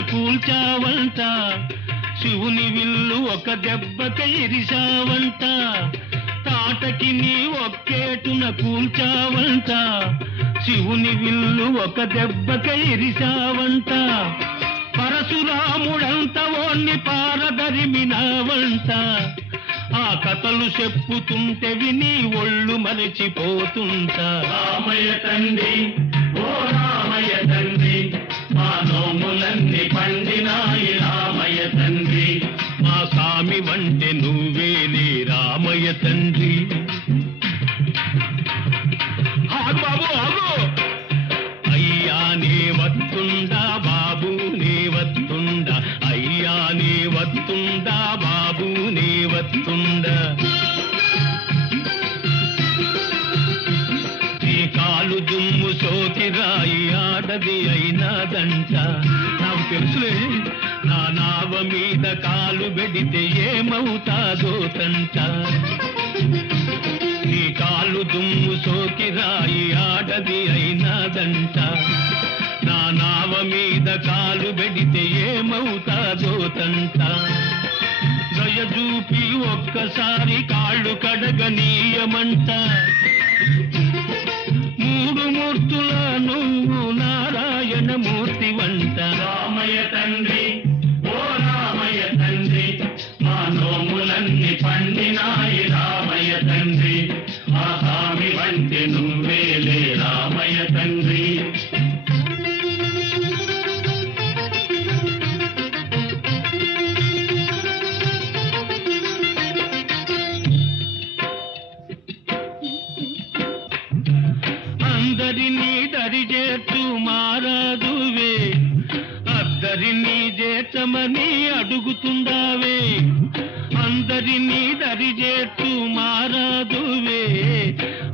కూల్చావంట. శివుని విల్లు ఒక దెబ్బక ఇరిశావంట. తాటకి నీ ఒక్కేటున కూల్చావంట. శివుని విల్లు ఒక దెబ్బక ఇరిశావంట. పరశురాముడంత ఓన్ని పారదరిమినావంట. ఆ కథలు చెప్పుతుంటే విని ఒళ్ళు మరచిపోతుంట. రామయ్య తండ్రి నోములన్నీ పండినాయి రామయ్య తండ్రి. మా స్వామి వంటే నువ్వేలే రామయ్య తండ్రి. దుమ్ము రాయి ఆడది అయినదంట నాకు తెలుసులే నా నావ మీద కాలు పెడితే ఏమవుతాదో తంట నీ కాలు దుమ్ము సోకి రాయి ఆడది అయినదంట నా నావ మీద కాలు పెడితే ఏమవుతాదో తంట దయచూపి ఒక్కసారి కాళ్ళు కడగనీయమంట. మూడు మూర్తుల వంట రామయ్య తండ్రి. అందరినీ దరిచేర్చు మారాదువే. అద్దరినీ చేర్చమని అడుగుతుండావే. అందరినీ దరిచేర్చు మారాదువే.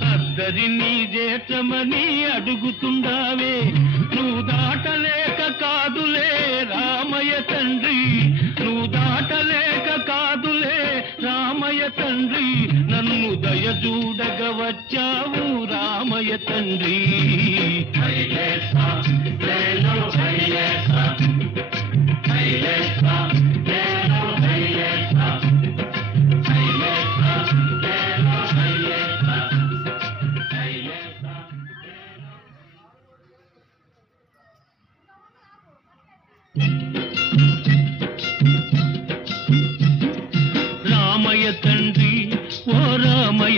అద్దరిని చేర్చమని అడుగుతుండావే. నువ్వు దాటలేక కాదులే రామయ్య తండ్రి. నువ్వు దాటలేక కాదులే రామయ్య తండ్రి. నన్ను దయచూడగ వచ్చావు రామయ్య తండ్రి. thank you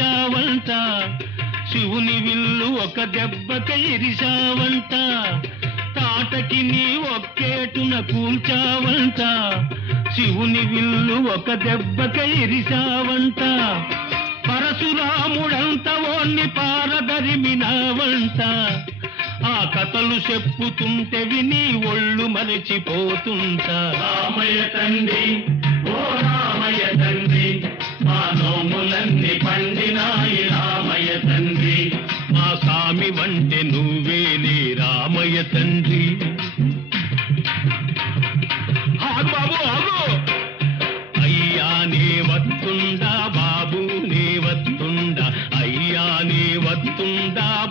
చావంట శివుని విల్లు ఒక దెబ్బక ఇరిశావంట. తాటకి నీ ఒక్కేటున కూల్చావంట. శివుని విల్లు ఒక దెబ్బక ఇరిశావంట. పరశురాముడంత ఓన్ని పారదరిమినావంట. ఆ కథలు చెప్పుతుంటే విని ఒళ్ళు మరచిపోతుంటా. రామయ్య తండ్రి నోములన్నీ పండినాయి రామయ తండ్రి. మా స్వామి వంటి నువ్వేలే రామయ తండ్రి. ఆగు అయ్యా నీ వత్తుండా బాబు నీ అయ్యా నీ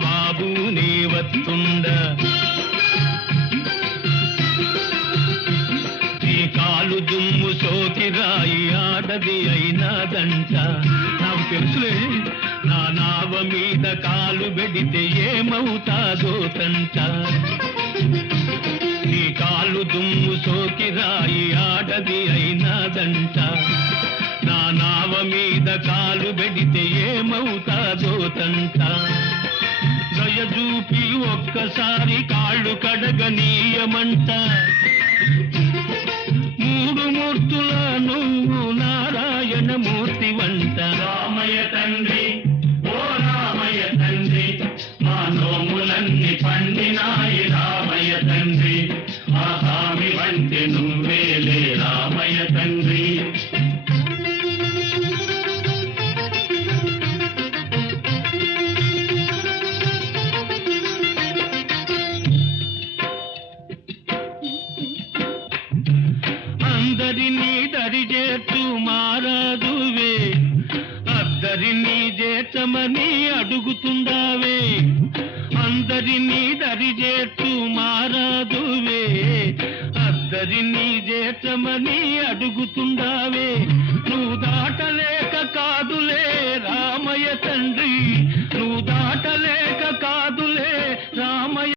బాబు నీ నీ కాలు దుమ్ అయినాదంట నాకు తెలుసులే నా నావ మీద కాలు పెడితే ఏమవుతాదో తంట నీ కాలు దుమ్ము సోకి రాయి ఆడది అయినదంట నా నావ మీద కాలు పెడితే ఏమవుతాదో తంట దయ చూపి ఒక్కసారి కాళ్ళు కడగనీయమంట. మూడు నువ్వు నారాయణ మూర్తి వంట. రామయ్య తండ్రి దరి చేతు మారాదువే. అద్దరినీ చేతమని అడుగుతుందావే అందరినీ దరిచేర్చు మారాదువే. అద్దరినీ చేతమని అడుగుతుందావే నువ్వు దాటలేక కాదులే రామయ్య తండ్రి. నువ్వు దాటలేక రామయ్య